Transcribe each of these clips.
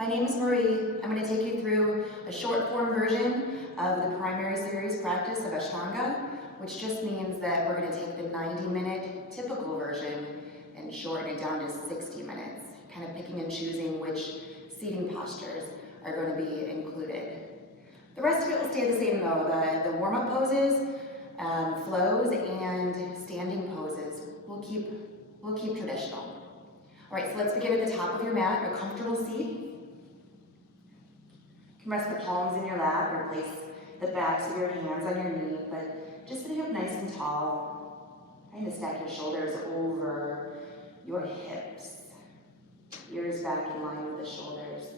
My name is Marie. I'm going to take you through a short form version of the primary series practice of Ashtanga, which just means that we're going to take the 90-minute typical version and shorten it down to 60 minutes, kind of picking and choosing which seating postures are going to be included. The rest of it will stay the same though. The warm-up poses, flows, and standing poses we'll keep traditional. All right, so let's begin at the top of your mat, a comfortable seat. You can rest the palms in your lap or place the backs of your hands on your knee, but just sitting up nice and tall, trying to stack your shoulders over your hips. Ears back in line with the shoulders.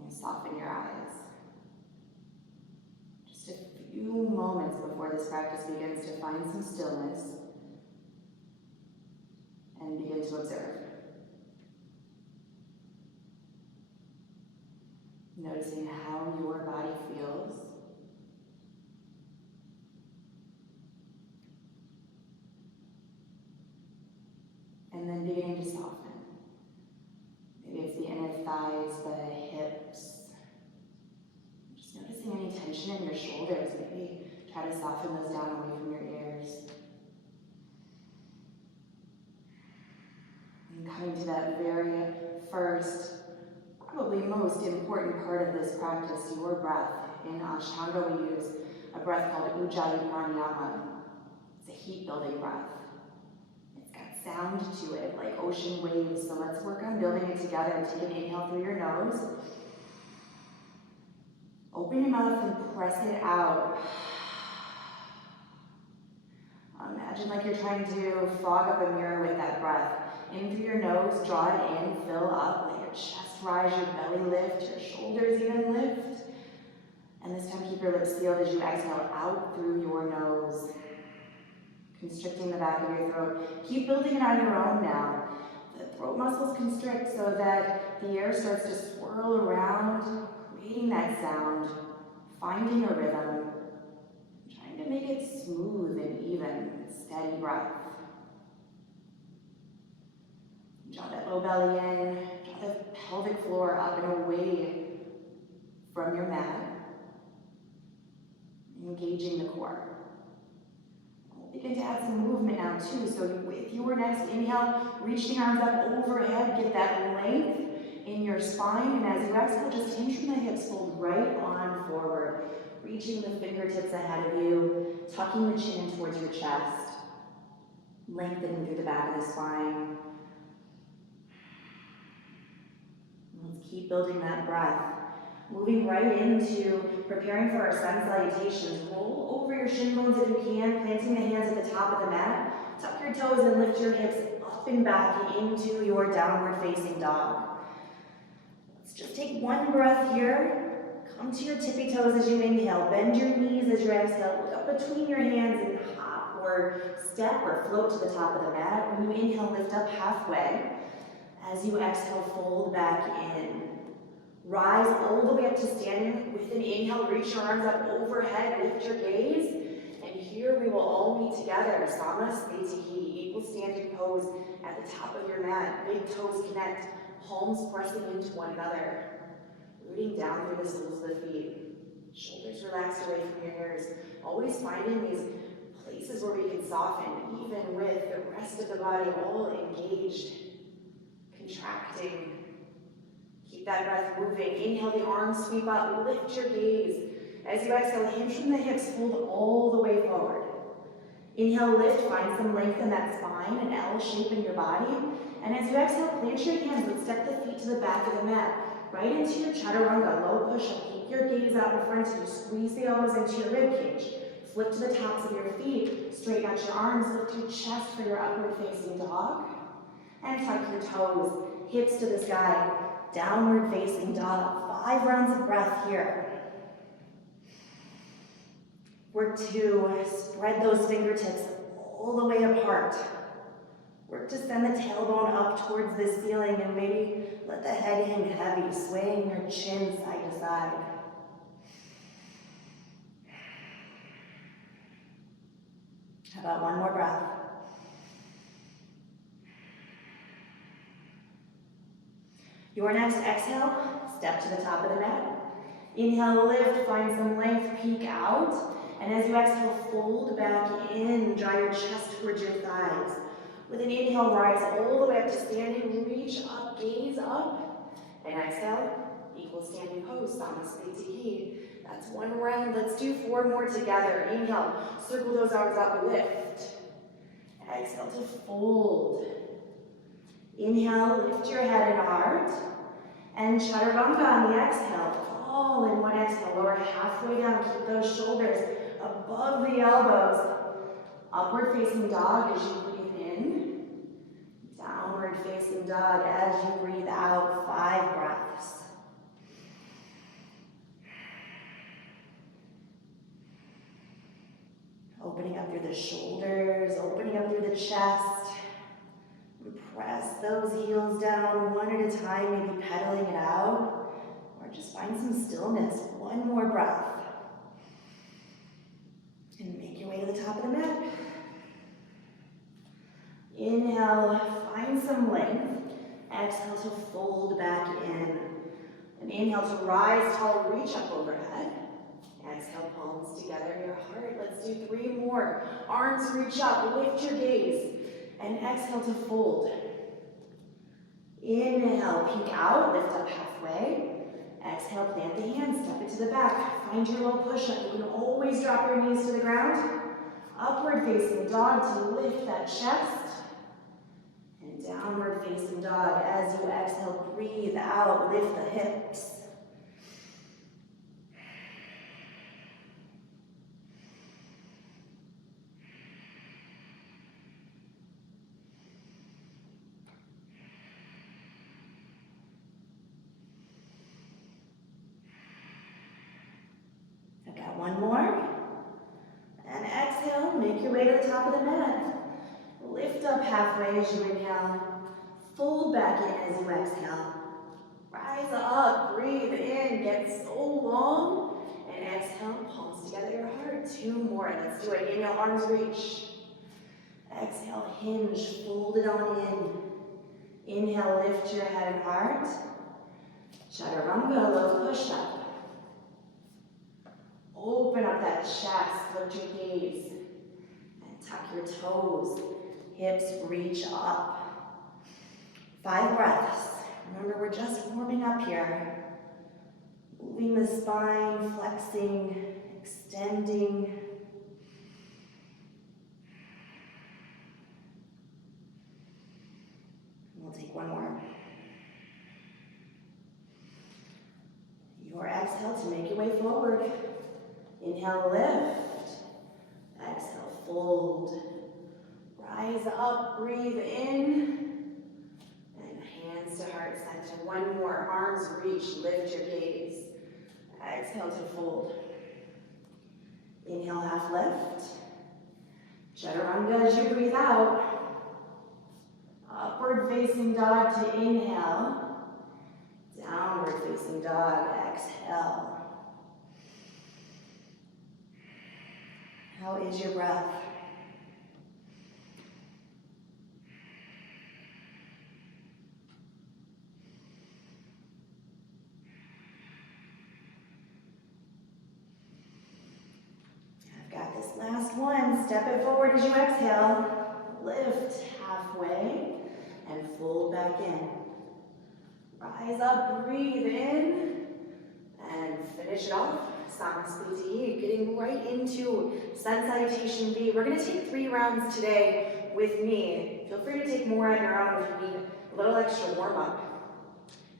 And soften your eyes. Just a few moments before this practice begins to find some stillness and begin to observe. Noticing how your body feels. And then beginning to soften. Maybe it's the inner thighs, the hips. Just noticing any tension in your shoulders. Maybe try to soften those down away from your ears. And coming to that very first, probably most important part of this practice, your breath. In Ashtanga, we use a breath called Ujjayi Pranayama. It's a heat-building breath. It's got sound to it, like ocean waves. So let's work on building it together. Take an inhale through your nose. Open your mouth and press it out. Imagine like you're trying to fog up a mirror with that breath. In through your nose, draw it in, fill up, let your chest rise, your belly lift, your shoulders even lift. And this time keep your lips sealed as you exhale out through your nose, constricting the back of your throat. Keep building it on your own now. The throat muscles constrict so that the air starts to swirl around, creating that sound, finding a rhythm, trying to make it smooth and even, steady breath. Draw that low belly in, draw the pelvic floor up and away from your mat, engaging the core. We'll begin to add some movement now too, so with your next inhale, reach the arms up overhead, get that length in your spine, and as you exhale, just hinge from the hips, fold right on forward, reaching the fingertips ahead of you, tucking the chin in towards your chest, lengthening through the back of the spine. Let's keep building that breath. Moving right into preparing for our sun salutations. Roll over your shin bones if you can, planting the hands at the top of the mat. Tuck your toes and lift your hips up and back into your downward facing dog. Let's just take one breath here. Come to your tippy toes as you inhale. Bend your knees as you exhale. Look up between your hands and hop or step or float to the top of the mat. When you inhale, lift up halfway. As you exhale, fold back in. Rise all the way up to standing. With an inhale, reach your arms up overhead, lift your gaze. And here we will all meet together. Samasthiti, equal standing pose at the top of your mat. Big toes connect, palms pressing into one another. Rooting down through the soles of the feet. Shoulders relaxed away from your ears. Always finding these places where we can soften, even with the rest of the body all engaged. Contracting. Keep that breath moving. Inhale, the arms sweep up, lift your gaze. As you exhale, hinge from the hips, fold all the way forward. Inhale, lift, find some length in that spine, an L shape in your body. And as you exhale, plant your hands and step the feet to the back of the mat, right into your chaturanga, low push-up. Keep your gaze out in front of you. Squeeze the elbows into your rib cage. Flip to the tops of your feet. Straighten out your arms, lift your chest for your upward facing dog. And tuck your toes, hips to the sky, downward facing dog. 5 rounds of breath here. Work to spread those fingertips all the way apart. Work to send the tailbone up towards the ceiling and maybe let the head hang heavy, swaying your chin side to side. How about one more breath? Your next exhale, step to the top of the mat. Inhale, lift, find some length, peek out. And as you exhale, fold back in, draw your chest towards your thighs. With an inhale, rise all the way up to standing, reach up, gaze up. And exhale, equal standing pose, Samasthiti. That's one round. Let's do 4 more together. Inhale, circle those arms up, lift. Exhale to fold. Inhale, lift your head and heart. And chaturanga on the exhale. All in one exhale. Lower halfway down. Keep those shoulders above the elbows. Upward facing dog as you breathe in. Downward facing dog as you breathe out. 5 breaths. Opening up through the shoulders, opening up through the chest. And press those heels down one at a time, maybe pedaling it out. Or just find some stillness. 1 more breath. And make your way to the top of the mat. Inhale, find some length. Exhale to fold back in. And inhale to rise tall, reach up overhead. Exhale, palms together in your heart. Let's do 3 more. Arms reach up, lift your gaze. And exhale to fold. Inhale, peek out, lift up halfway. Exhale, plant the hands, step it to the back. Find your low push-up. You can always drop your knees to the ground. Upward facing dog to lift that chest. And downward facing dog as you exhale, breathe out, lift the hips. I've got 1 more. And exhale, make your way to the top of the mat. Lift up halfway as you inhale. Fold back in as you exhale. Rise up, breathe in, get so long. And exhale, palms together your heart. 2 more, let's do it. Inhale, arms reach. Exhale, hinge, fold it on in. Inhale, lift your head and heart. Chaturanga, low push-up. Open up that chest, lift your gaze, and tuck your toes. Hips reach up. 5 breaths. Remember, we're just warming up here. Moving the spine, flexing, extending. We'll take 1 more. Your exhale to make your way forward. Inhale, lift. Exhale, fold. Rise up, breathe in. And hands to heart center. 1 more. Arms reach, lift your gaze. Exhale to fold. Inhale, half lift. Chaturanga as you breathe out. Upward facing dog to inhale. Downward facing dog, exhale. How is your breath? I've got this last one. Step it forward as you exhale. Lift halfway and fold back in. Rise up, breathe in, and finish it off. Samasthiti, getting right into sun salutation B. We're going to take 3 rounds today with me. Feel free to take more on your own if you need a little extra warm-up.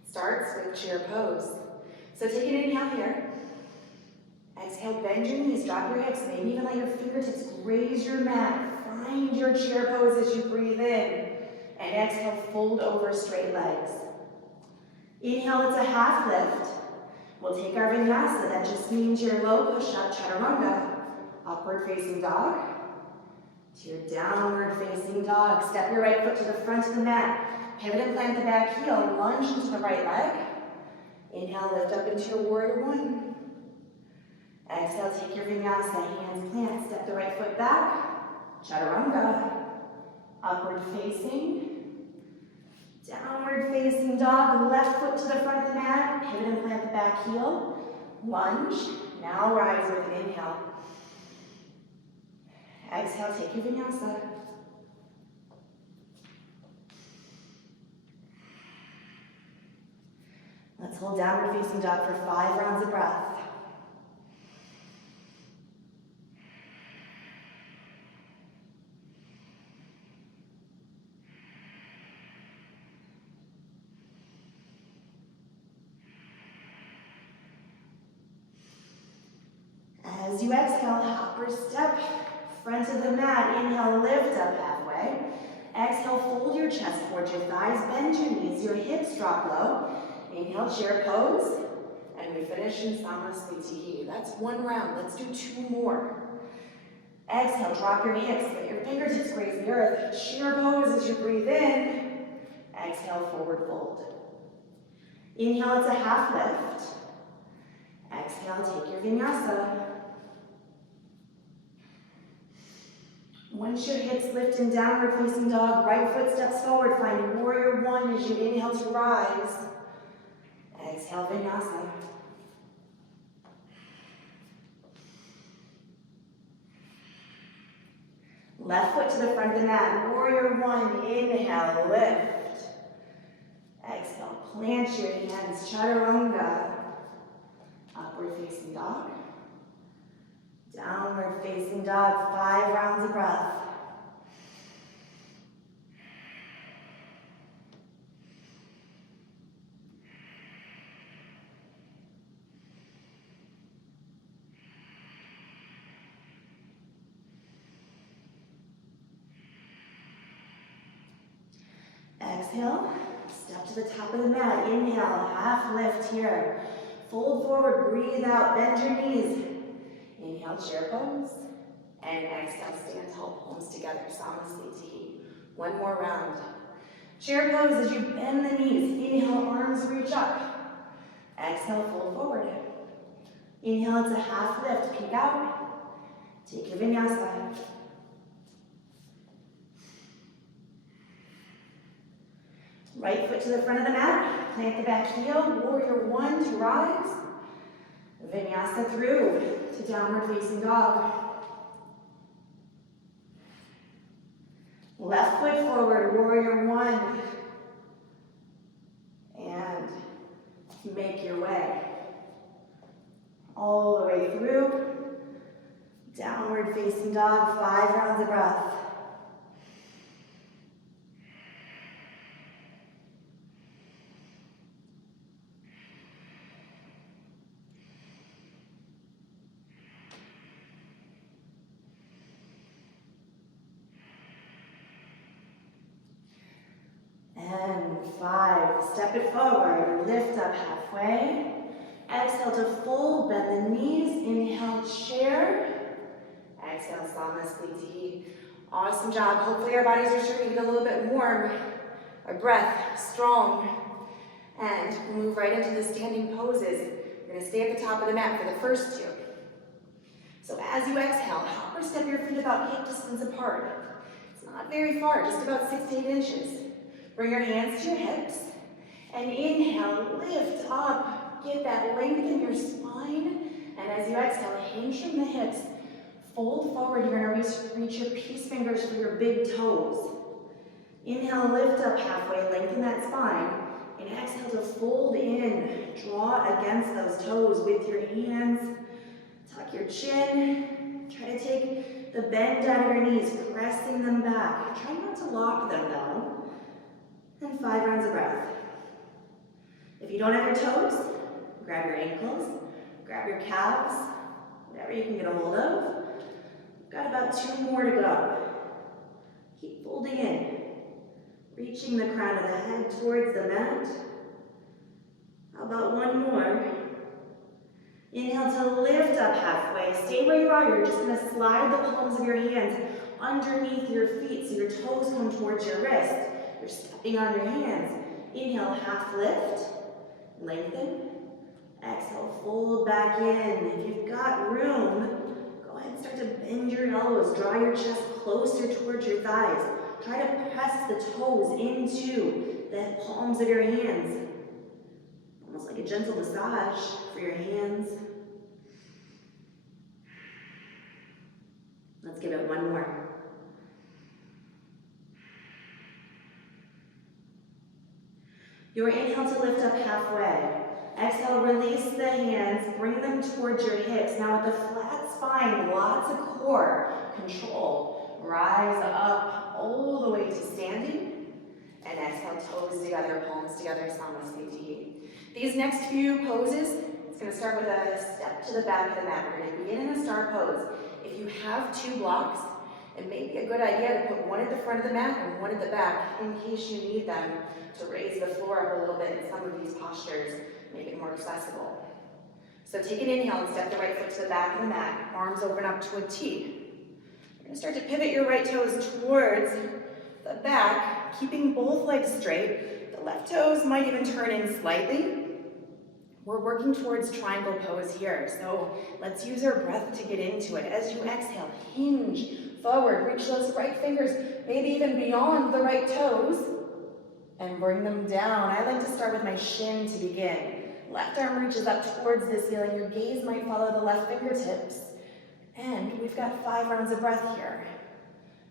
Starts with chair pose. So take an inhale here. Exhale, bend your knees, drop your hips, maybe even let your fingertips graze your mat. Find your chair pose as you breathe in. And exhale, fold over straight legs. Inhale, it's a half lift. We'll take our vinyasa, that just means your low push-up, chaturanga, upward facing dog, to your downward facing dog. Step your right foot to the front of the mat, pivot and plant the back heel, lunge into the right leg. Inhale, lift up into your warrior 1. Exhale, take your vinyasa, hands plant, step the right foot back, chaturanga, upward facing, downward facing dog, left foot to the front of the mat. mat, pivot and plant the back heel, lunge, now rise with an inhale. Exhale, take your vinyasa. Let's hold downward facing dog for 5 rounds of breath. As you exhale, hopper step, front of the mat. Inhale, lift up halfway. Exhale, fold your chest towards your thighs, bend your knees, your hips drop low. Inhale, chair pose, and we finish in Samasthiti. That's 1 round. Let's do 2 more. Exhale, drop your hips, let your fingertips graze the earth. Chair pose as you breathe in. Exhale, forward fold. Inhale, it's a half lift. Exhale, take your vinyasa. Once your hips lift in downward facing dog, right foot steps forward, find warrior 1 as you inhale to rise. Exhale, vinyasa. Left foot to the front of the mat, warrior 1, inhale, lift. Exhale, plant your hands, chaturanga. Upward facing dog. Downward facing dog, 5 rounds of breath. Exhale, step to the top of the mat. Inhale, half lift here. Fold forward, breathe out, bend your knees. Inhale, chair pose. And exhale, stand tall, palms together, Samasthiti. 1 more round. Chair pose as you bend the knees. Inhale, arms reach up. Exhale, fold forward. Inhale, it's a half lift, peek out. Take your vinyasa. Right foot to the front of the mat, plant the back heel, warrior 1 to rise. Vinyasa through to downward facing dog. Left foot forward, warrior 1. And make your way all the way through. Downward facing dog, 5 rounds of breath. And 5, step it forward, lift up halfway. Exhale to fold, bend the knees. Inhale, chair. Exhale, Samasthiti. Awesome job. Hopefully our bodies are starting to get a little bit warm. Our breath strong. And we'll move right into the standing poses. We're going to stay at the top of the mat for the first 2. So as you exhale, hopper step your feet about hip distance apart. It's not very far, just about 6 to 8 inches. Bring your hands to your hips, and inhale, lift up, get that length in your spine, and as you exhale, hinge from the hips, fold forward. You're going to reach your peace fingers for your big toes. Inhale, lift up halfway, lengthen that spine, and exhale to fold in, draw against those toes with your hands, tuck your chin, try to take the bend down of your knees, pressing them back. Try not to lock them though. And 5 rounds of breath. If you don't have your toes, grab your ankles, grab your calves, whatever you can get a hold of. Got about 2 more to go. Keep folding in, reaching the crown of the head towards the mat. How about 1 more? Inhale to lift up halfway. Stay where you are. You're just going to slide the palms of your hands underneath your feet so your toes come towards your wrist. You're stepping on your hands. Inhale, half lift, lengthen. Exhale, fold back in. If you've got room, go ahead and start to bend your elbows. Draw your chest closer towards your thighs. Try to press the toes into the palms of your hands. Almost like a gentle massage for your hands. Let's give it one more. Your inhale to lift up halfway. Exhale, release the hands, bring them towards your hips. Now with a flat spine, lots of core control. Rise up all the way to standing. And exhale, toes together, palms together, Samasthiti. These next few poses, it's going to start with a step to the back of the mat. We're going to begin in a star pose. If you have two blocks, it may be a good idea to put one at the front of the mat and one at the back in case you need them to raise the floor up a little bit in some of these postures, make it more accessible. So take an inhale and step the right foot to the back of the mat. Arms open up to a T. You're going to start to pivot your right toes towards the back, keeping both legs straight. The left toes might even turn in slightly. We're working towards triangle pose here, so let's use our breath to get into it. As you exhale, hinge forward, reach those right fingers, maybe even beyond the right toes, and bring them down. I like to start with my shin to begin. Left arm reaches up towards the ceiling. Your gaze might follow the left fingertips. And we've got 5 rounds of breath here.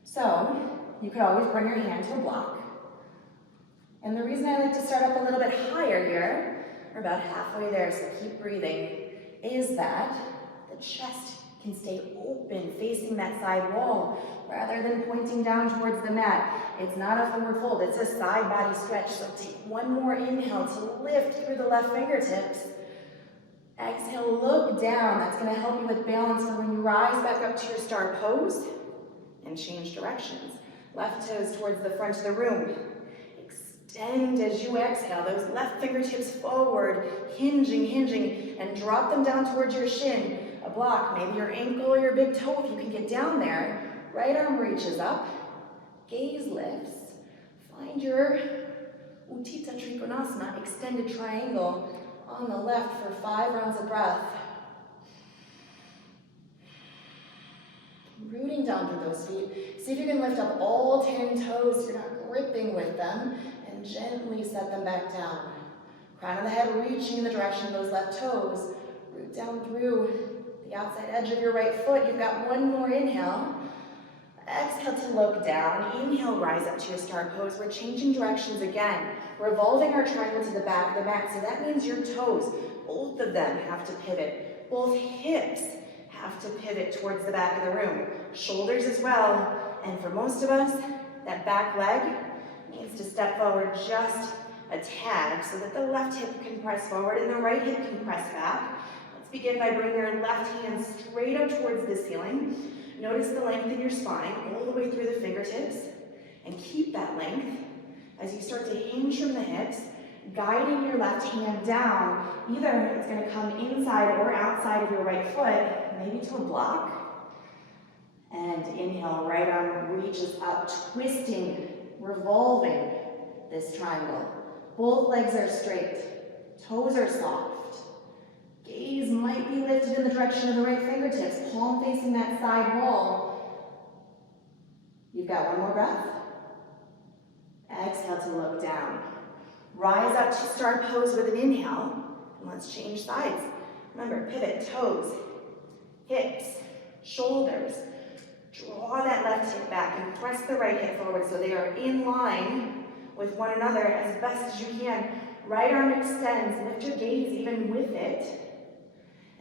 So you could always bring your hand to a block. And the reason I like to start up a little bit higher here, we're about halfway there, so keep breathing, is that the chest can stay open, facing that side wall, rather than pointing down towards the mat. It's not a forward fold, it's a side body stretch. So take one more inhale to lift through the left fingertips. Exhale, look down. That's going to help you with balance for when you rise back up to your star pose and change directions. Left toes towards the front of the room. Extend as you exhale, those left fingertips forward, hinging, and drop them down towards your shin. A block, maybe your ankle or your big toe if you can get down there. Right arm reaches up, gaze lifts. Find your Utthita Trikonasana, extended triangle on the left for 5 rounds of breath. Rooting down through those feet. See if you can lift up all 10 toes. You're not gripping with them. And gently set them back down. Crown of the head reaching in the direction of those left toes. Root down through the outside edge of your right foot. You've got one more inhale. Exhale to look down. Inhale, rise up to your star pose. We're changing directions again. Revolving our triangle to the back of the mat. So that means your toes, both of them have to pivot. Both hips have to pivot towards the back of the room. Shoulders as well. And for most of us, that back leg needs to step forward just a tad so that the left hip can press forward and the right hip can press back. Let's begin by bringing your left hand straight up towards the ceiling. Notice the length in your spine all the way through the fingertips, and keep that length as you start to hinge from the hips, guiding your left hand down. Either it's going to come inside or outside of your right foot, maybe to a block. And inhale, right arm reaches up, twisting, revolving this triangle. Both legs are straight, toes are soft. Gaze might be lifted in the direction of the right fingertips, palm facing that side wall. You've got one more breath. Exhale to look down. Rise up to star pose with an inhale, and let's change sides. Remember, pivot, toes, hips, shoulders. Draw that left hip back and press the right hip forward so they are in line with one another as best as you can. Right arm extends, lift your gaze even with it.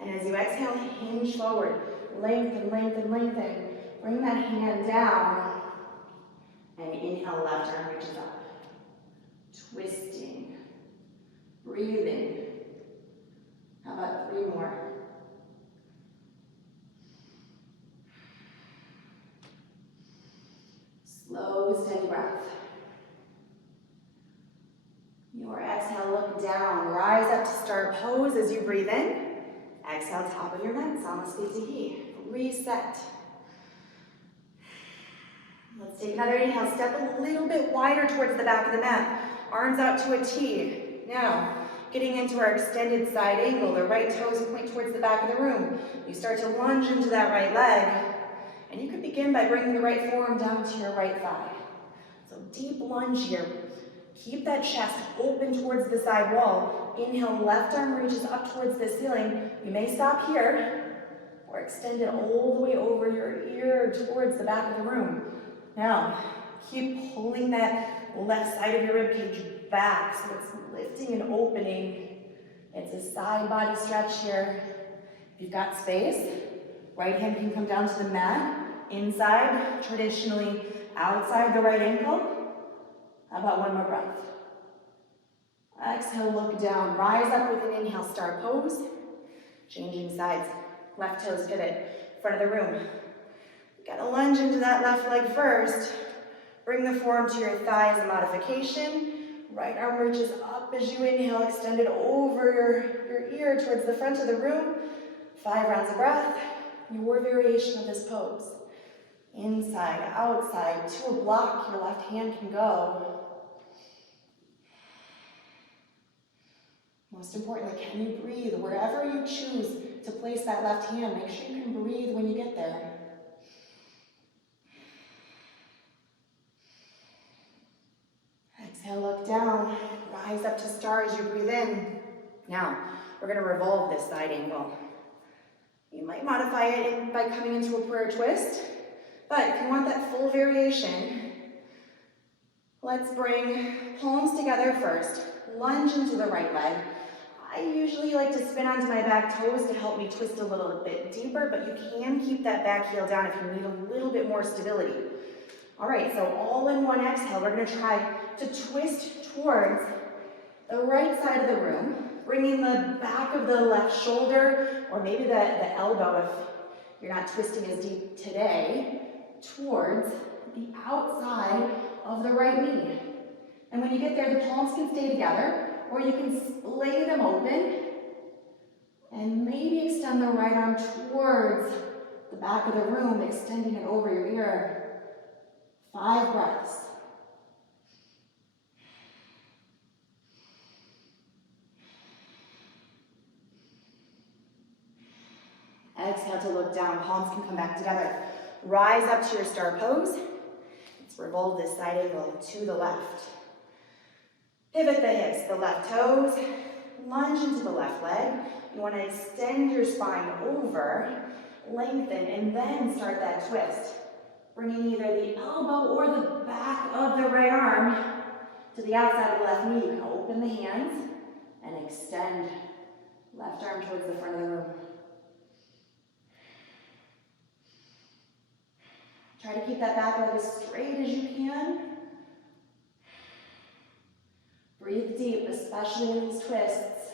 And as you exhale, hinge forward, lengthen. Bring that hand down. And inhale, left arm reaches up. Twisting, breathing. How about 3 more? Slow, steady breath. Your exhale, look down. Rise up to star pose as you breathe in. Exhale, top of your mat, Samasthiti. Reset. Let's take another inhale. Step a little bit wider towards the back of the mat. Arms out to a T. Now, getting into our extended side angle. The right toes point towards the back of the room. You start to lunge into that right leg. And you could begin by bringing the right forearm down to your right thigh. So deep lunge here. Keep that chest open towards the side wall. Inhale, left arm reaches up towards the ceiling. You may stop here or extend it all the way over your ear towards the back of the room. Now, keep pulling that left side of your ribcage back so it's lifting and opening. It's a side body stretch here. If you've got space, right hand can come down to the mat, inside, traditionally outside the right ankle. How about one more breath? Exhale, look down, rise up with an inhale, star pose. Changing sides, left toes pivot, front of the room. Gotta lunge into that left leg first. Bring the forearm to your thigh as a modification. Right arm reaches up as you inhale, extend it over your ear towards the front of the room. 5 rounds of breath, your variation of this pose. Inside, outside, to a block, your left hand can go. Most importantly, can you breathe? Wherever you choose to place that left hand, make sure you can breathe when you get there. Exhale, look down, rise up to star as you breathe in. Now, we're gonna revolve this side angle. You might modify it by coming into a prayer twist, but if you want that full variation, let's bring palms together first. Lunge into the right leg. I usually like to spin onto my back toes to help me twist a little bit deeper, but you can keep that back heel down if you need a little bit more stability. All right, so all in one exhale, we're gonna try to twist towards the right side of the room, bringing the back of the left shoulder, or maybe the elbow if you're not twisting as deep today, towards the outside of the right knee. And when you get there, the palms can stay together, or you can splay them open, and maybe extend the right arm towards the back of the room, extending it over your ear. 5 breaths. Exhale to look down, palms can come back together. Rise up to your star pose. Let's revolve this side angle to the left. Pivot the hips, the left toes, lunge into the left leg. You want to extend your spine over, lengthen, and then start that twist. Bringing either the elbow or the back of the right arm to the outside of the left knee. You can open the hands and extend left arm towards the front of the room. Try to keep that back leg as straight as you can. Breathe deep, especially in these twists.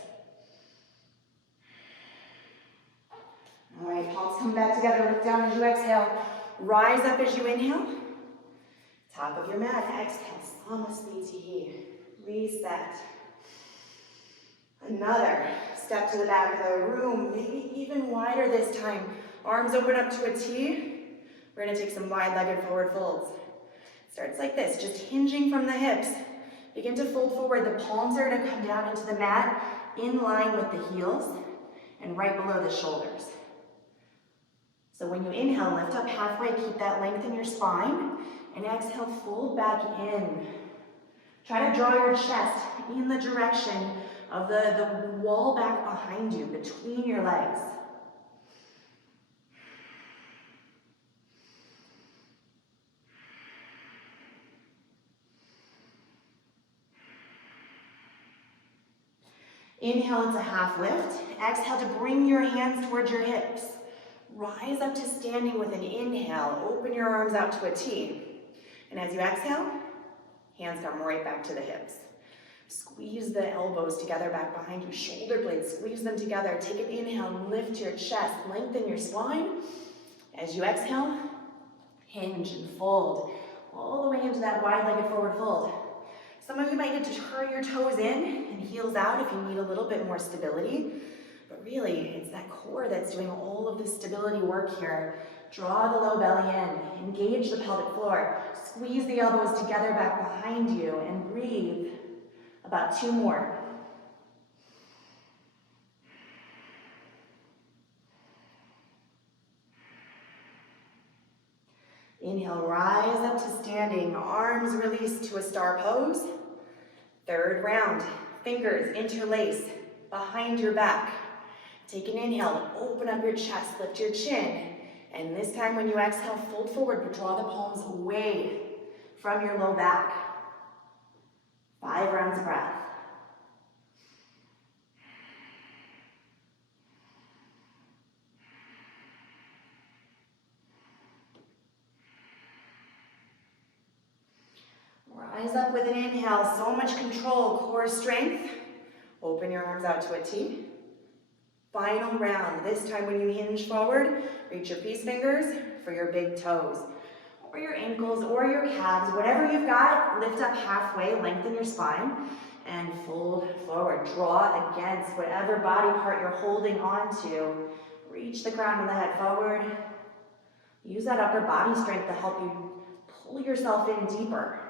All right, palms come back together, look down as you exhale. Rise up as you inhale. Top of your mat, exhale, Samasthiti. Reset. Another step to the back of the room, maybe even wider this time. Arms open up to a T. We're gonna take some wide-legged forward folds. Starts like this, just hinging from the hips. Begin to fold forward. The palms are gonna come down into the mat in line with the heels and right below the shoulders. So when you inhale, lift up halfway, keep that length in your spine, and exhale, fold back in. Try to draw your chest in the direction of the wall back behind you, between your legs. Inhale into half lift. Exhale to bring your hands towards your hips. Rise up to standing with an inhale. Open your arms out to a T. And as you exhale, hands come right back to the hips. Squeeze the elbows together back behind you. Shoulder blades, squeeze them together. Take an inhale, lift your chest, lengthen your spine. As you exhale, hinge and fold all the way into that wide-legged forward fold. Some of you might need to turn your toes in and heels out if you need a little bit more stability. But really, it's that core that's doing all of this stability work here. Draw the low belly in, engage the pelvic floor, squeeze the elbows together back behind you, and breathe. About 2 more. Inhale, rise up to standing, arms released to a star pose. Third round, fingers interlace behind your back. Take an inhale, open up your chest, lift your chin. And this time when you exhale, fold forward, but draw the palms away from your low back. 5 rounds of breath. Rise up with an inhale, so much control, core strength. Open your arms out to a T. Final round, this time when you hinge forward, reach your peace fingers for your big toes, or your ankles, or your calves, whatever you've got, lift up halfway, lengthen your spine, and fold forward. Draw against whatever body part you're holding on to. Reach the crown of the head forward. Use that upper body strength to help you pull yourself in deeper.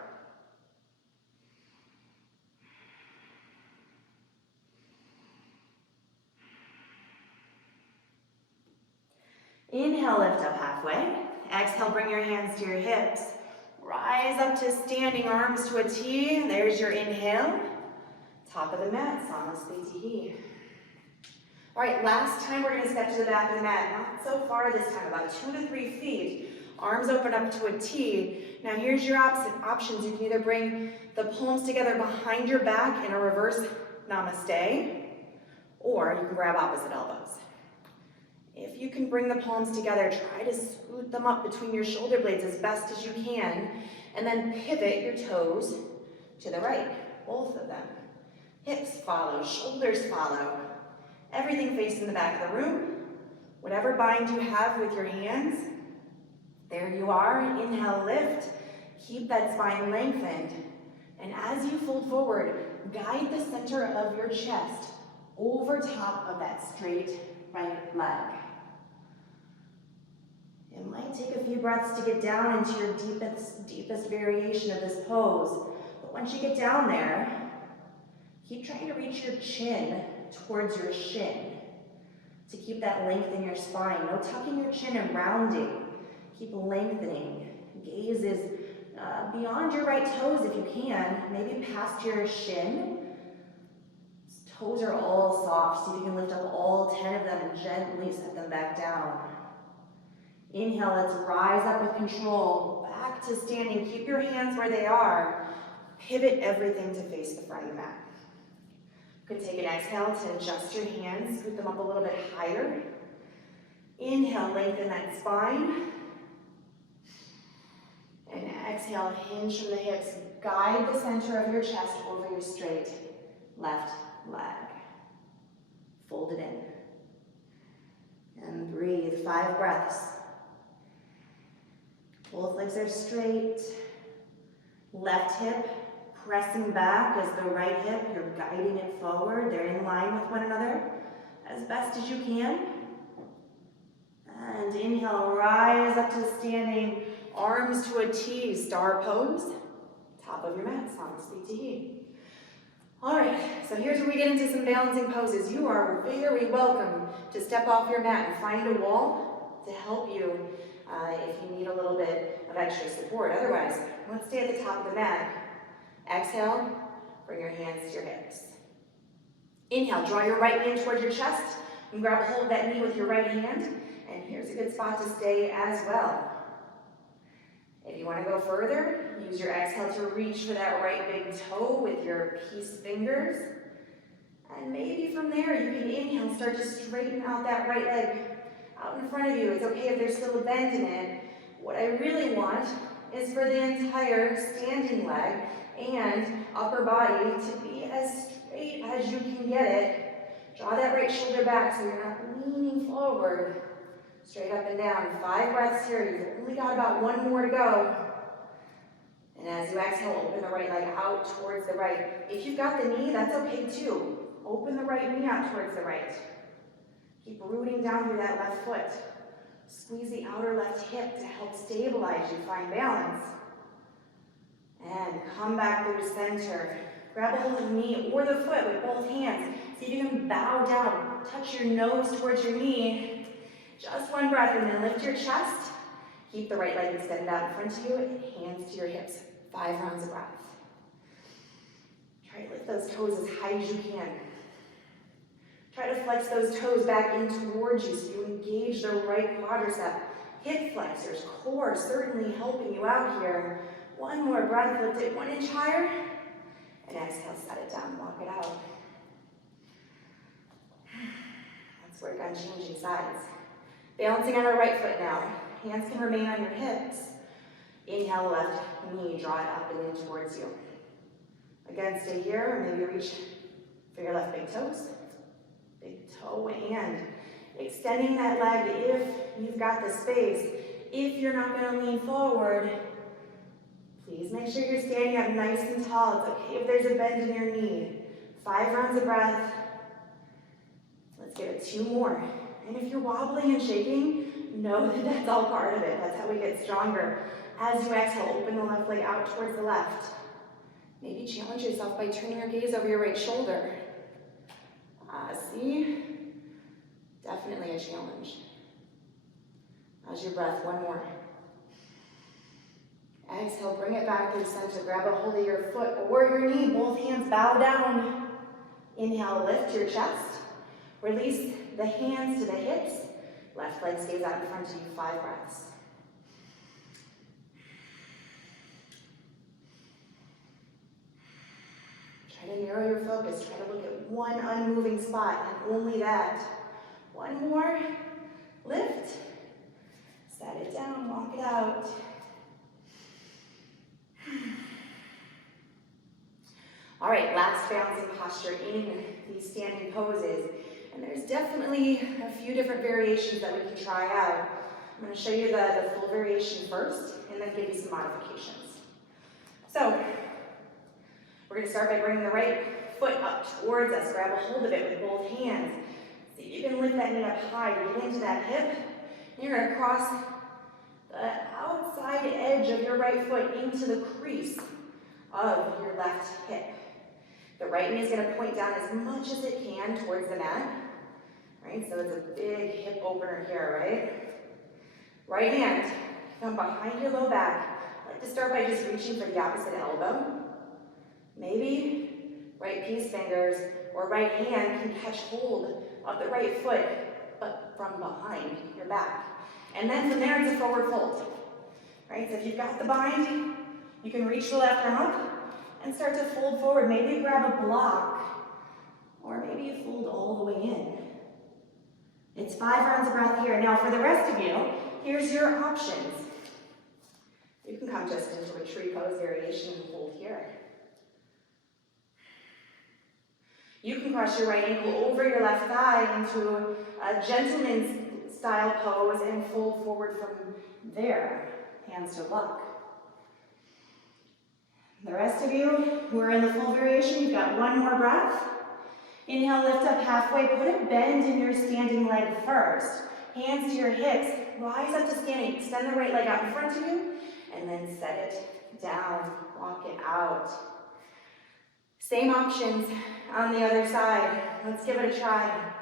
Inhale, lift up halfway. Exhale, bring your hands to your hips. Rise up to standing, arms to a T. There's your inhale. Top of the mat, Samasthiti. All right, last time we're gonna step to the back of the mat. Not so far this time, about 2 to 3 feet. Arms open up to a T. Now here's your options. You can either bring the palms together behind your back in a reverse namaste, or you can grab opposite elbows. If you can bring the palms together, try to scoot them up between your shoulder blades as best as you can, and then pivot your toes to the right, both of them. Hips follow, shoulders follow. Everything facing the back of the room. Whatever bind you have with your hands, there you are. Inhale, lift. Keep that spine lengthened. And as you fold forward, guide the center of your chest over top of that straight right leg. It might take a few breaths to get down into your deepest variation of this pose. But once you get down there, keep trying to reach your chin towards your shin to keep that length in your spine. No tucking your chin and rounding. Keep lengthening. Gaze is beyond your right toes if you can, maybe past your shin. Toes are all soft, so you can lift up all 10 of them and gently set them back down. Inhale, let's rise up with control. Back to standing. Keep your hands where they are. Pivot everything to face the front of the mat. You could take an exhale to adjust your hands, scoot them up a little bit higher. Inhale, lengthen that spine. And exhale, hinge from the hips. Guide the center of your chest over your straight left leg. Fold it in. And breathe, 5 breaths. Both legs are straight. Left hip pressing back as the right hip, you're guiding it forward. They're in line with one another as best as you can. And inhale, rise up to standing, arms to a T, star pose. Top of your mat, Samasthiti. All right, so here's where we get into some balancing poses. You are very welcome to step off your mat and find a wall to help you if you need a little bit of extra support. Otherwise, let's stay at the top of the mat. Exhale, bring your hands to your hips. Inhale, draw your right hand towards your chest and grab a hold of that knee with your right hand. And here's a good spot to stay as well. If you want to go further, use your exhale to reach for that right big toe with your peace fingers. And maybe from there you can inhale, start to straighten out that right leg out in front of you. It's okay if there's still a bend in it. What I really want is for the entire standing leg and upper body to be as straight as you can get it. Draw that right shoulder back so you're not leaning forward. Straight up and down. 5 breaths here. You've only got about 1 more to go. And as you exhale, open the right leg out towards the right. If you've got the knee, that's okay too. Open the right knee out towards the right. Keep rooting down through that left foot. Squeeze the outer left hip to help stabilize you, find balance. And come back through center. Grab a hold of the knee or the foot with both hands. See if you can bow down. Touch your nose towards your knee. Just 1 breath and then lift your chest. Keep the right leg extended out in front of you. Hands to your hips. 5 rounds of breath. Try to lift those toes as high as you can. Try to flex those toes back in towards you so you engage the right quadricep. Hip flexors, core certainly helping you out here. One more breath, lift it 1 inch higher. And exhale, set it down, walk it out. Let's work on changing sides. Balancing on our right foot now. Hands can remain on your hips. Inhale, left knee, draw it up and in towards you. Again, stay here, or maybe reach for your left big toes. Big toe, and extending that leg if you've got the space. If you're not going to lean forward, please make sure you're standing up nice and tall. It's okay if there's a bend in your knee. 5 rounds of breath. Let's give it 2 more. And if you're wobbling and shaking, know that that's all part of it. That's how we get stronger. As you exhale, open the left leg out towards the left. Maybe challenge yourself by turning your gaze over your right shoulder. See? Definitely a challenge. How's your breath? 1 more. Exhale, bring it back through center. Grab a hold of your foot or your knee. Both hands bow down. Inhale, lift your chest. Release the hands to the hips. Left leg stays out in front of you. 5 breaths. Try to narrow your focus. Try to look at one unmoving spot and only that. 1 more. Lift. Set it down. Walk it out. All right, last balancing posture in these standing poses. And there's definitely a few different variations that we can try out. I'm going to show you the full variation first and then give you some modifications. So, we're going to start by bringing the right foot up towards us. Grab a hold of it with both hands. See if you can lift that knee up high to get into that hip. And you're going to cross the outside edge of your right foot into the crease of your left hip. The right knee is going to point down as much as it can towards the mat. Right? So it's a big hip opener here, right? Right hand, come behind your low back. I like to start by just reaching for the opposite elbow. Maybe right peace fingers or right hand can catch hold of the right foot, but from behind your back. And then from there, it's a forward fold. Right? So if you've got the bind, you can reach the left arm up and start to fold forward. Maybe you grab a block, or maybe you fold all the way in. It's 5 rounds of breath here. Now for the rest of you, here's your options. You can come just into a tree pose variation and hold here. You can cross your right ankle over your left thigh into a gentleman's style pose and fold forward from there. Hands to block. The rest of you who are in the full variation, you've got 1 more breath. Inhale, lift up halfway. Put a bend in your standing leg first. Hands to your hips. Rise up to standing. Extend the right leg out in front of you. And then set it down. Walk it out. Same options on the other side. Let's give it a try.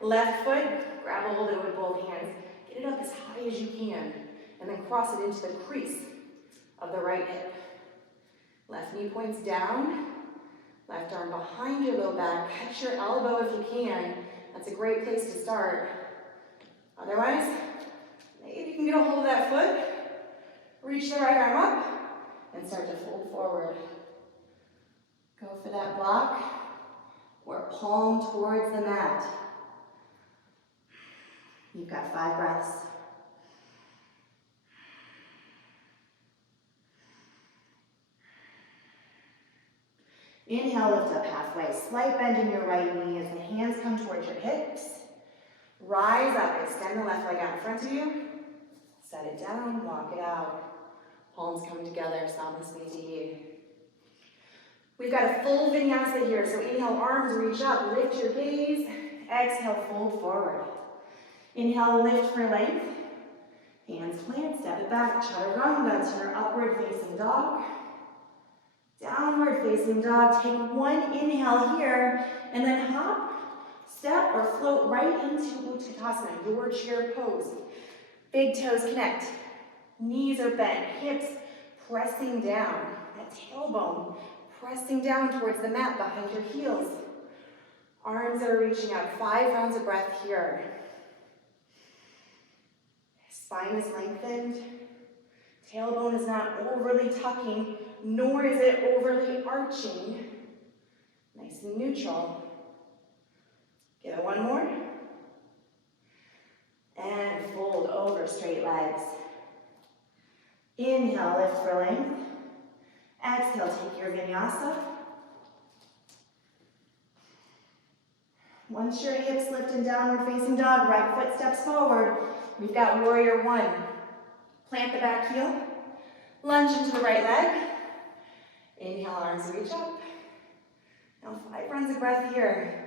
Left foot, grab a hold of it with both hands. Get it up as high as you can. And then cross it into the crease of the right hip. Left knee points down. Left arm behind your low back. Catch your elbow if you can. That's a great place to start. Otherwise, maybe you can get a hold of that foot. Reach the right arm up and start to fold forward. Go for that block or palm towards the mat. You've got 5 breaths. Inhale, lift up halfway. Slight bend in your right knee as the hands come towards your hips. Rise up, extend the left leg out in front of you. Set it down, walk it out. Palms come together, Samasthiti. We've got a full vinyasa here, so inhale, arms reach up, lift your gaze. Exhale, fold forward. Inhale, lift for length. Hands plant, step it back, chaturanga to your upward facing dog. Downward facing dog. Take 1 inhale here, and then hop, step, or float right into Utkatasana, your chair pose. Big toes connect. Knees are bent, hips pressing down. That tailbone Pressing down towards the mat behind your heels. Arms are reaching out. 5 rounds of breath here. Spine is lengthened. Tailbone is not overly tucking, nor is it overly arching. Nice and neutral. Give it one more. And fold over straight legs. Inhale, lift for length. Exhale, take your vinyasa. Once your hips lift in downward facing dog, right foot steps forward. We've got warrior one. Plant the back heel. Lunge into the right leg. Inhale, arms reach up. Now 5 rounds of breath here.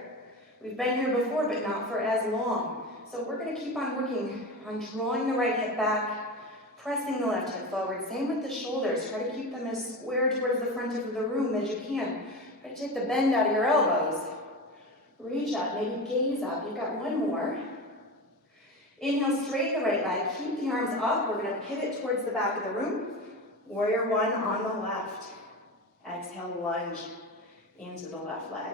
We've been here before, but not for as long. So we're going to keep on working on drawing the right hip back, pressing the left hip forward. Same with the shoulders. Try to keep them as square towards the front of the room as you can. Try to take the bend out of your elbows. Reach up, maybe gaze up. You've got one more. Inhale, straighten the right leg. Keep the arms up. We're going to pivot towards the back of the room. Warrior one on the left. Exhale, lunge into the left leg.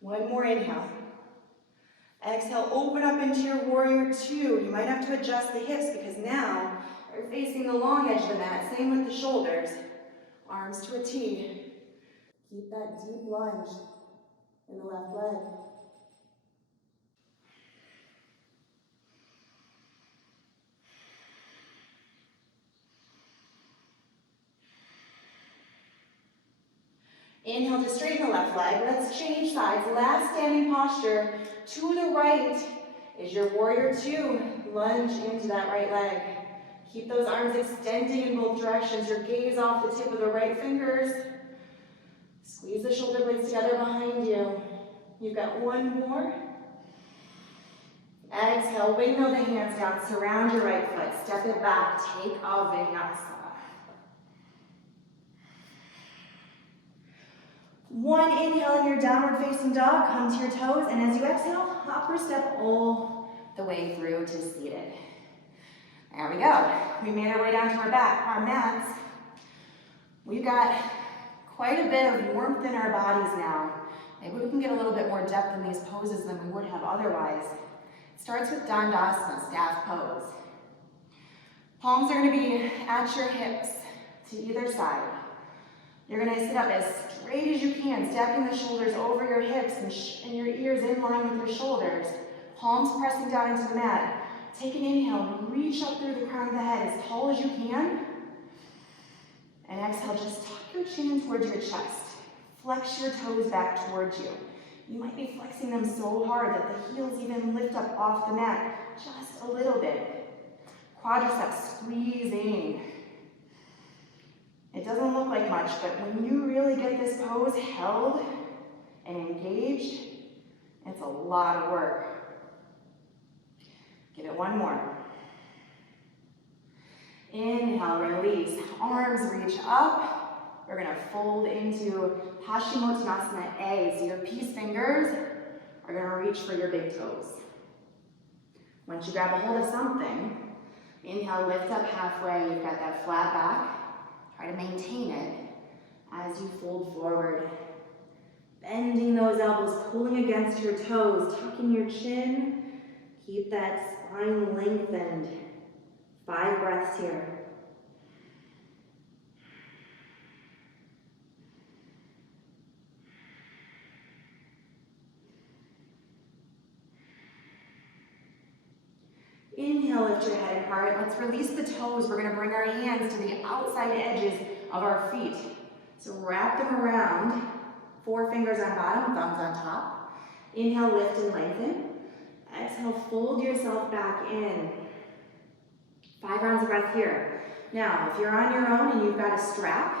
One more inhale. Exhale, open up into your warrior two. You might have to adjust the hips because now you're facing the long edge of the mat. Same with the shoulders. Arms to a T. Keep that deep lunge in the left leg. Inhale to straighten the left leg. Let's change sides. Last standing posture. To the right is your warrior two. Lunge into that right leg. Keep those arms extending in both directions. Your gaze off the tip of the right fingers. Squeeze the shoulder blades together behind you. You've got one more. Exhale, windmill the hands down. Surround your right foot. Step it back. Take a vinyasa. One inhale in your downward facing dog, come to your toes, and as you exhale, upper step all the way through to seated. There we go. We made our way down to our mats. We've got quite a bit of warmth in our bodies now. Maybe we can get a little bit more depth in these poses than we would have otherwise. It starts with Dandasana, staff pose. Palms are going to be at your hips to either side. You're going to sit up as straight as you can, stacking the shoulders over your hips and your ears in line with your shoulders. Palms pressing down into the mat. Take an inhale, reach up through the crown of the head as tall as you can. And exhale, just tuck your chin towards your chest. Flex your toes back towards you. You might be flexing them so hard that the heels even lift up off the mat just a little bit. Quadriceps squeezing. It doesn't look like much, but when you really get this pose held and engaged, it's a lot of work. Give it one more. Inhale, release. Arms reach up. We're going to fold into Paschimottanasana A. So your peace fingers are going to reach for your big toes. Once you grab a hold of something, inhale, lift up halfway. You've got that flat back. Try to maintain it as you fold forward. Bending those elbows, pulling against your toes, tucking your chin. Keep that spine lengthened. 5 breaths here. Inhale, lift your head and heart. Let's release the toes. We're going to bring our hands to the outside edges of our feet. So wrap them around. 4 fingers on bottom, thumbs on top. Inhale, lift and lengthen. Exhale, fold yourself back in. 5 rounds of breath here. Now, if you're on your own and you've got a strap,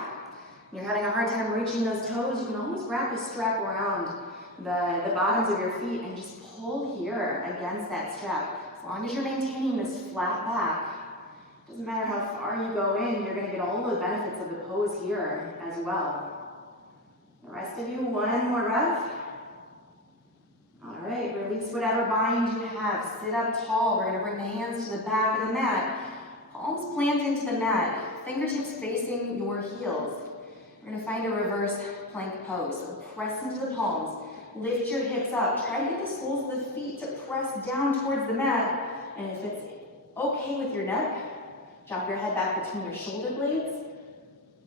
and you're having a hard time reaching those toes, you can always wrap a strap around the bottoms of your feet and just pull here against that strap. As long as you're maintaining this flat back, doesn't matter how far you go in, you're going to get all the benefits of the pose here as well. The rest of you, one more breath. right, release whatever bind you have. Sit up tall. We're gonna bring the hands to the back of the mat. Palms plant into the mat. Fingertips facing your heels. We're gonna find a reverse plank pose. So press into the palms. Lift your hips up. Try to get the soles of the feet to press down towards the mat. And if it's okay with your neck, drop your head back between your shoulder blades.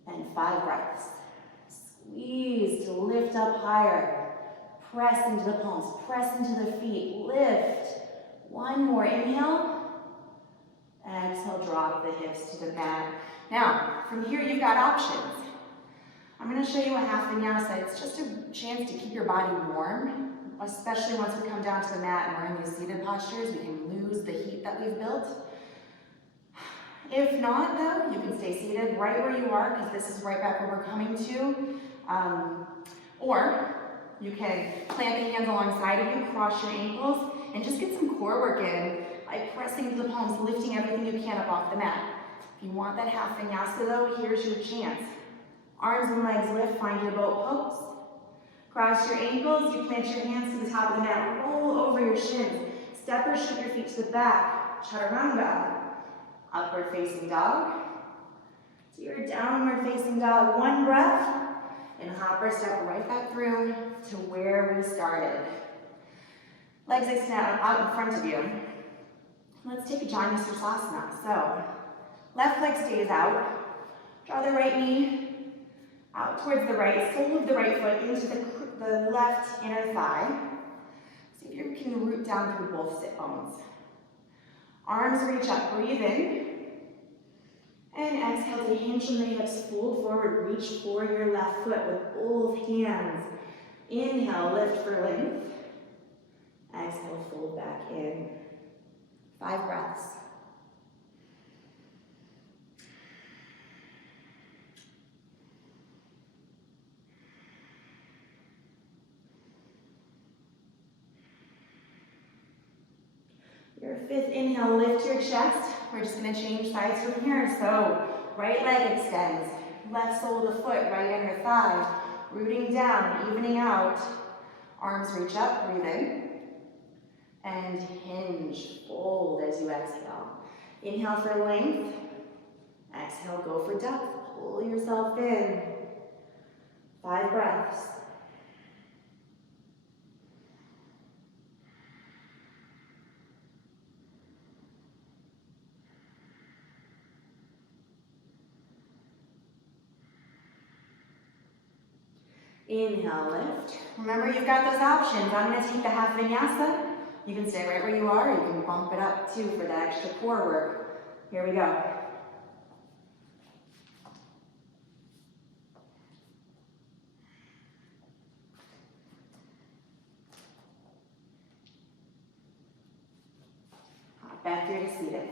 And 5 breaths. Squeeze to lift up higher. Press into the palms. Press into the feet. Lift. One more. Inhale. Exhale. Drop the hips to the mat. Now, from here, you've got options. I'm going to show you a half vinyasa. It's just a chance to keep your body warm, especially once we come down to the mat and we're in these seated postures. We can lose the heat that we've built. If not, though, you can stay seated right where you are, because this is right back where we're coming to. Or you can plant the hands alongside of you, cross your ankles, and just get some core work in by pressing into the palms, lifting everything you can up off the mat. If you want that half vinyasa, though, here's your chance. Arms and legs lift, find your boat pose. Cross your ankles, you plant your hands to the top of the mat, roll over your shins. Step or shift your feet to the back, chaturanga. Upward facing dog. To your downward facing dog. 1 breath, and hopper step right back through to where we started. Legs extend out in front of you. Let's take a Janu Sirsasana. So, left leg stays out. Draw the right knee out towards the right, sole of the right foot into the left inner thigh. See if you can root down through both sit bones. Arms reach up, breathe in. And exhale to hinge from the hips, fold forward, reach for your left foot with both hands. Inhale, lift for length. Exhale, fold back in. 5 breaths. Your 5th inhale, lift your chest. We're just going to change sides from here. So, right leg extends. Left sole of the foot, right under thigh. Rooting down, evening out. Arms reach up, breathe in. And hinge, fold as you exhale. Inhale for length. Exhale, go for depth. Pull yourself in. 5 breaths. Inhale, lift. Remember, you've got those options. I'm going to take the half vinyasa. You can stay right where you are. You can bump it up, too, for the extra core work. Here we go. Hop back through to seated.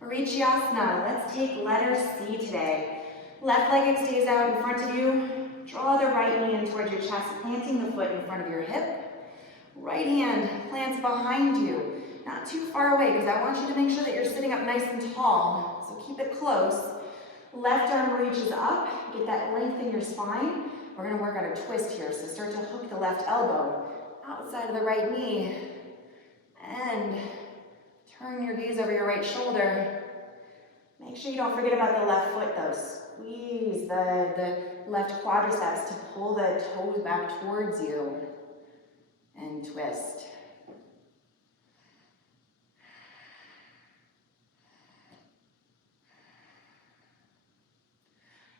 Marichiasana. Let's take letter C today. Left leg stays out in front of you. Draw the right knee in towards your chest, planting the foot in front of your hip. Right hand plants behind you, not too far away, because I want you to make sure that you're sitting up nice and tall. So keep it close. Left arm reaches up, get that length in your spine. We're going to work on a twist here, so start to hook the left elbow outside of the right knee. And turn your gaze over your right shoulder. Make sure you don't forget about the left foot, though. Squeeze the left quadriceps to pull the toes back towards you. And twist.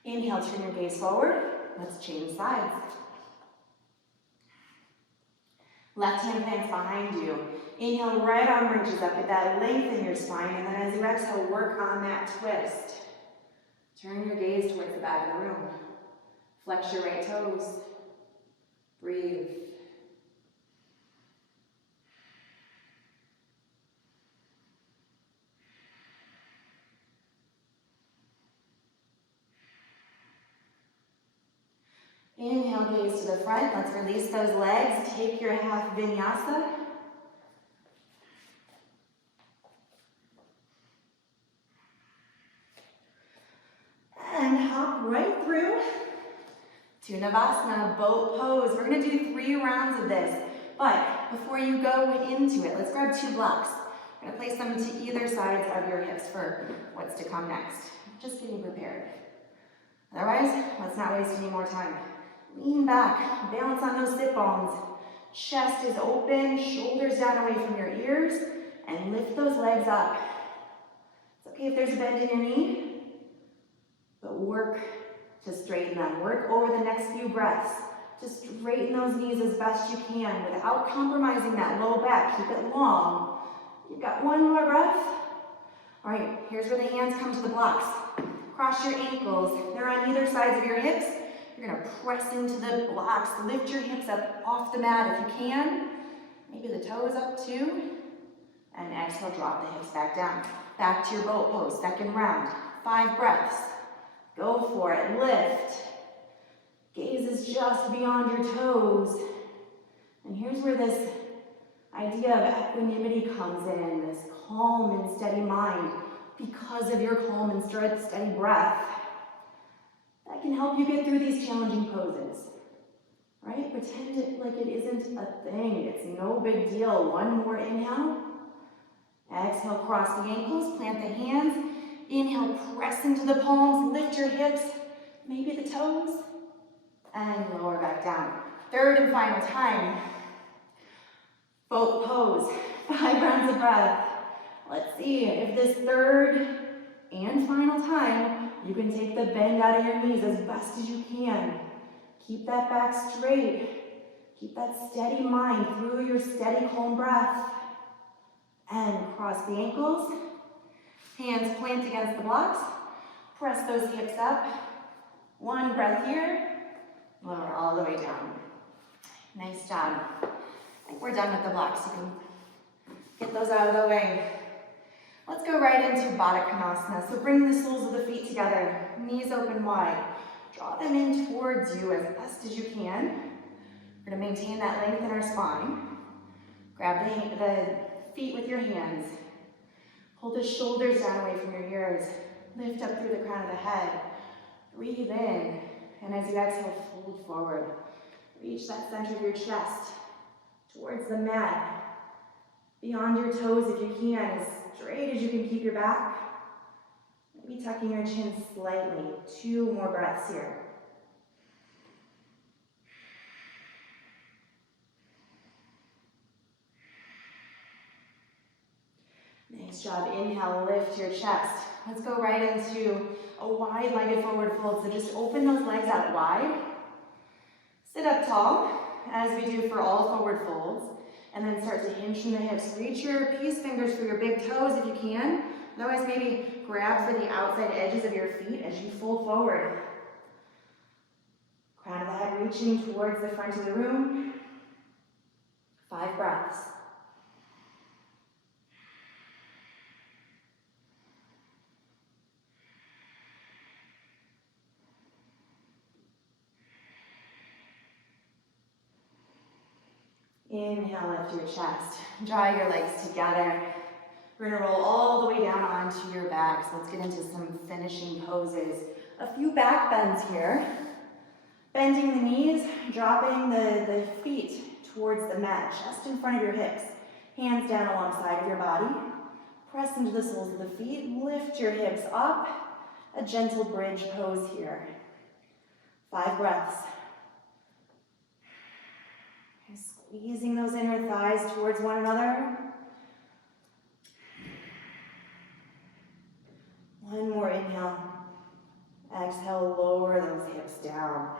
Inhale, turn your gaze forward. Let's change sides. Left hand plants behind you. Inhale, right arm reaches up, get that length in your spine, and then as you exhale, work on that twist. Turn your gaze towards the back of the room. Flex your right toes. Breathe. Inhale, gaze to the front. Let's release those legs. Take your half vinyasa. And hop right through to Navasana, boat pose. We're going to do 3 rounds of this, but before you go into it, let's grab 2 blocks. We're gonna place them to either sides of your hips for what's to come next. Just getting prepared. Otherwise, let's not waste any more time. Lean back, balance on those sit bones. Chest is open, shoulders down away from your ears, and lift those legs up. It's okay if there's a bend in your knee, but work to straighten them. Work over the next few breaths to straighten those knees as best you can without compromising that low back. Keep it long. You've got one more breath. All right, here's where the hands come to the blocks. Cross your ankles. They're on either sides of your hips. You're gonna press into the blocks. Lift your hips up off the mat if you can. Maybe the toes up too. And exhale, drop the hips back down. Back to your boat pose, second round. 5 breaths. Go for it, lift. Gaze is just beyond your toes. And here's where this idea of equanimity comes in, this calm and steady mind because of your calm and steady breath. That can help you get through these challenging poses, right? Pretend it like it isn't a thing. It's no big deal. One more inhale. Exhale, cross the ankles, plant the hands. Inhale, press into the palms, lift your hips, maybe the toes, and lower back down. Third and final time. Boat pose, 5 rounds of breath. Let's see if this third and final time, you can take the bend out of your knees as best as you can. Keep that back straight. Keep that steady mind through your steady, calm breath. And cross the ankles. Hands plant against the blocks. Press those hips up. 1 breath here. Lower all the way down. Nice job. I think we're done with the blocks. You can get those out of the way. Let's go right into Baddha Konasana. So bring the soles of the feet together, knees open wide. Draw them in towards you as best as you can. We're gonna maintain that length in our spine. Grab the feet with your hands. Pull the shoulders down away from your ears. Lift up through the crown of the head. Breathe in, and as you exhale, fold forward. Reach that center of your chest towards the mat. Beyond your toes if you can, as straight as you can keep your back. Maybe tucking your chin slightly. 2 more breaths here. Nice job. Inhale, lift your chest. Let's go right into a wide-legged forward fold. So just open those legs out wide. Sit up tall, as we do for all forward folds. And then start to hinge from the hips. Reach your peace fingers for your big toes if you can. Otherwise, maybe grab for the outside edges of your feet as you fold forward. Crown of the head reaching towards the front of the room. 5 breaths. Inhale, lift your chest. Draw your legs together. We're gonna roll all the way down onto your back. So let's get into some finishing poses. A few back bends here. Bending the knees, dropping the feet towards the mat, just in front of your hips. Hands down alongside of your body. Press into the soles of the feet. Lift your hips up. A gentle bridge pose here. 5 breaths. Squeezing those inner thighs towards one another. 1 more inhale. Exhale, lower those hips down.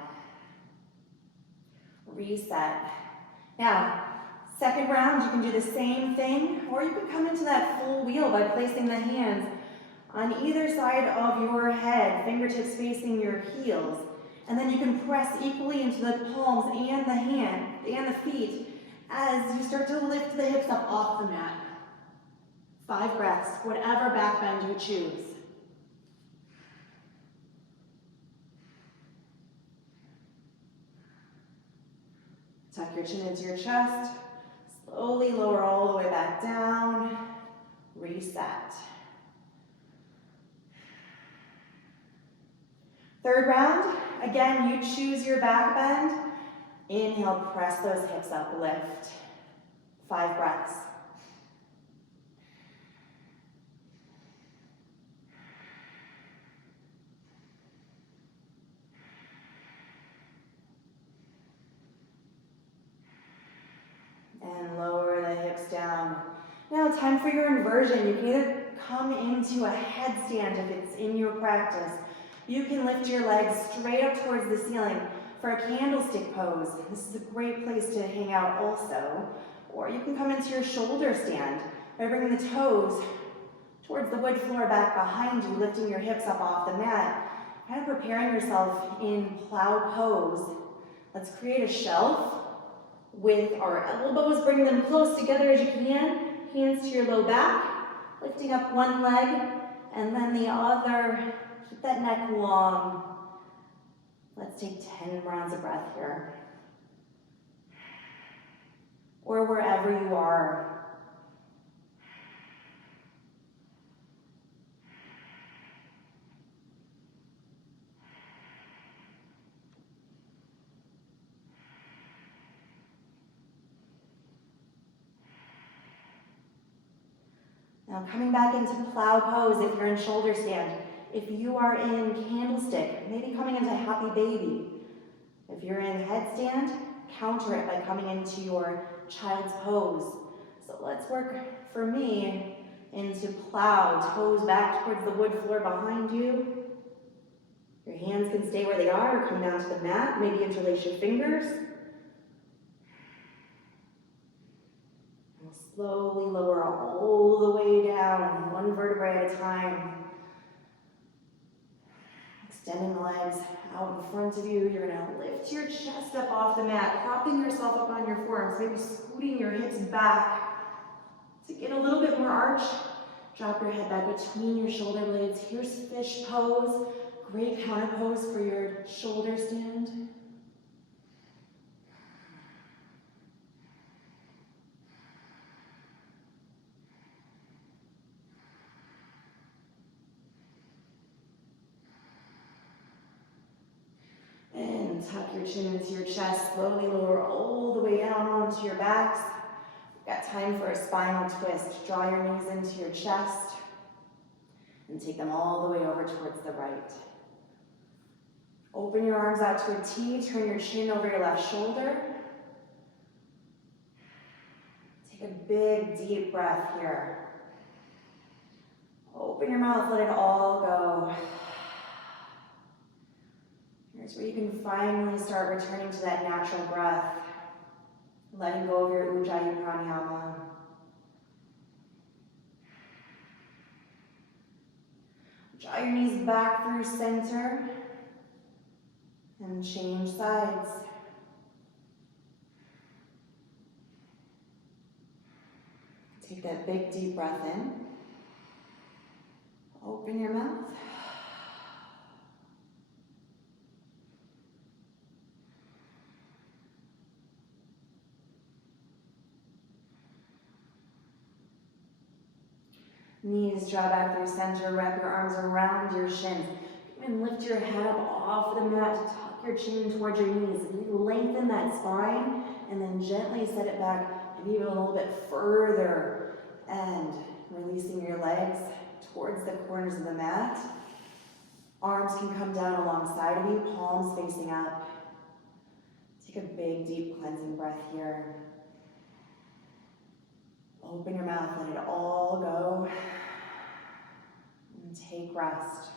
Reset. Now, second round, you can do the same thing, or you can come into that full wheel by placing the hands on either side of your head, fingertips facing your heels. And then you can press equally into the palms and the hand and the feet as you start to lift the hips up off the mat. 5 breaths, whatever back bend you choose. Tuck your chin into your chest. Slowly lower all the way back down. Reset. Third round, again, you choose your back bend. Inhale, press those hips up, lift. 5 breaths. And lower the hips down. Now time for your inversion. You can either come into a headstand if it's in your practice. You can lift your legs straight up towards the ceiling for a candlestick pose. This is a great place to hang out also. Or you can come into your shoulder stand by bringing the toes towards the wood floor back behind you, lifting your hips up off the mat, kind of preparing yourself in plow pose. Let's create a shelf with our elbows, bring them close together as you can, hands to your low back, lifting up one leg and then the other. Keep that neck long. Let's take 10 rounds of breath here. Or wherever you are. Now coming back into plow pose if you're in shoulder stand. If you are in candlestick, maybe coming into happy baby. If you're in headstand, counter it by coming into your child's pose. So let's work, for me, into plow, toes back towards the wood floor behind you. Your hands can stay where they are or come down to the mat. Maybe interlace your fingers. And slowly lower all the way down, one vertebrae at a time. Extending the legs out in front of you. You're gonna lift your chest up off the mat, propping yourself up on your forearms, maybe scooting your hips back to get a little bit more arch. Drop your head back between your shoulder blades. Here's fish pose. Great counter pose for your shoulder stand. And tuck your chin into your chest. Slowly lower all the way down onto your backs. Got time for a spinal twist. Draw your knees into your chest and take them all the way over towards the right. Open your arms out to a T. Turn your chin over your left shoulder. Take a big, deep breath here. Open your mouth, let it all go. Here's where you can finally start returning to that natural breath. Letting go of your Ujjayi Pranayama. Draw your knees back through center and change sides. Take that big deep breath in. Open your mouth. Knees draw back through center, wrap your arms around your shins. And lift your head up off the mat to tuck your chin towards your knees. Lengthen that spine and then gently set it back, maybe even a little bit further. And releasing your legs towards the corners of the mat. Arms can come down alongside of you, palms facing up. Take a big, deep cleansing breath here. Open your mouth, let it all go. And take rest.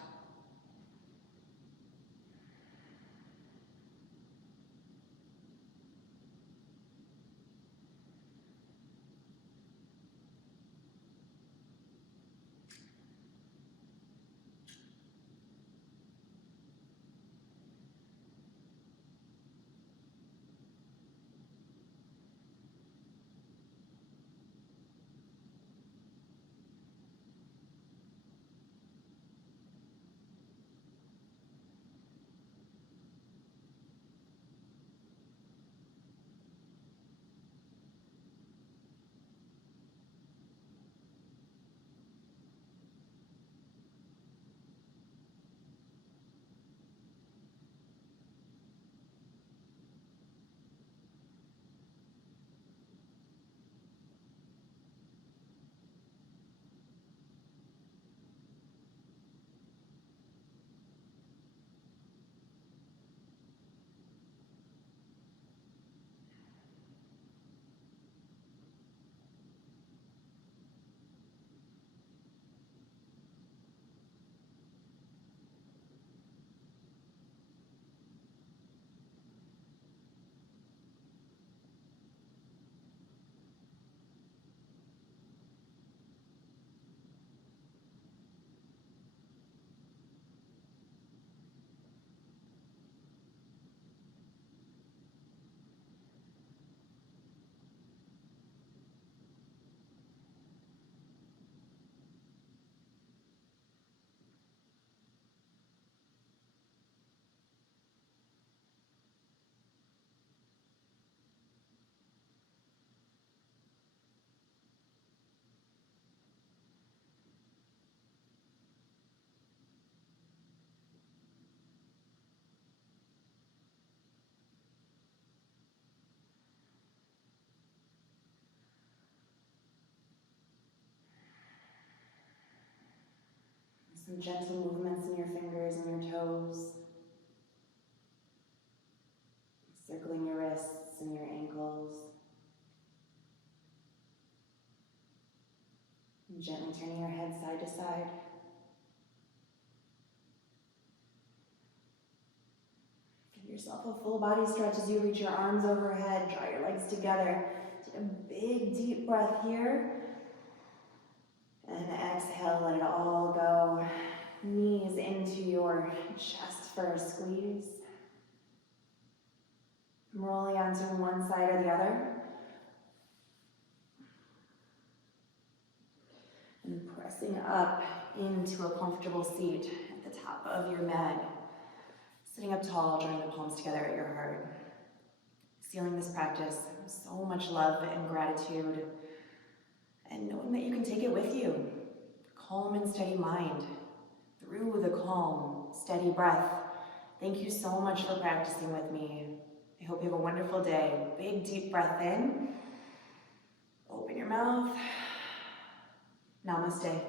Some gentle movements in your fingers and your toes. Circling your wrists and your ankles. And gently turning your head side to side. Give yourself a full body stretch as you reach your arms overhead, draw your legs together. Take a big deep breath here. And exhale, let it all go. Knees into your chest for a squeeze. Rolling onto one side or the other. And pressing up into a comfortable seat at the top of your mat. Sitting up tall, drawing the palms together at your heart. Sealing this practice, so much love and gratitude. And knowing that you can take it with you. Calm and steady mind. Through the calm, steady breath. Thank you so much for practicing with me. I hope you have a wonderful day. Big deep breath in. Open your mouth. Namaste.